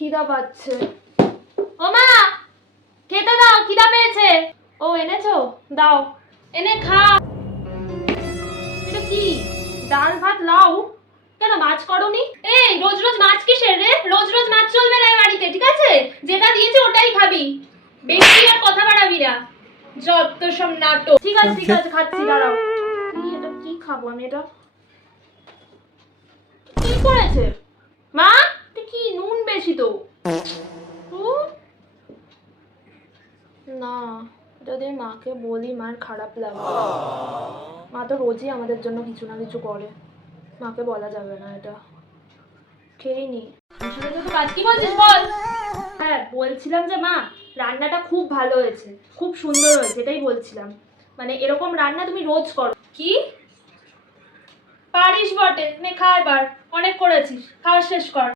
খিদা পাচ্ছে। ও মা, খেতে দাও, খিদা পেয়েছে। ও এনেছো? দাও, এনে খা। এটা কি? ডাল ভাত লাউ? কেন মাছ করোনি? এই রোজ রোজ মাছ কিসের রে? রোজ রোজ মাছ চলবে না বাড়িতে, ঠিক আছে? যেটা দিয়েছে ওটাই খাবি, বেশি আর কথা বাড়াবি না। যত সব নাটক। ঠিক আছে ঠিক আছে, খাচ্ছি, দাঁড়াও। এটা কি খাবো আমি? এটা কি করেছে মা? এটা কি? নুন বেশি তো। না, যদি মাকে বলি মার খারাপ লাগবে। মা তো রোজই আমাদের জন্য কিছু না কিছু করে, মাকে বলা যাবে না এটা। খেয়ে নি। কাজ কি বলছিস বল? হ্যাঁ বলছিলাম যে মা, রান্নাটা খুব ভালো হয়েছে, খুব সুন্দর হয়েছে, এটাই বলছিলাম। মানে এরকম রান্না তুমি রোজ করো। কি? পারিস বটে, নে খা এবার, অনেক করেছিস, খাওয়া শেষ কর।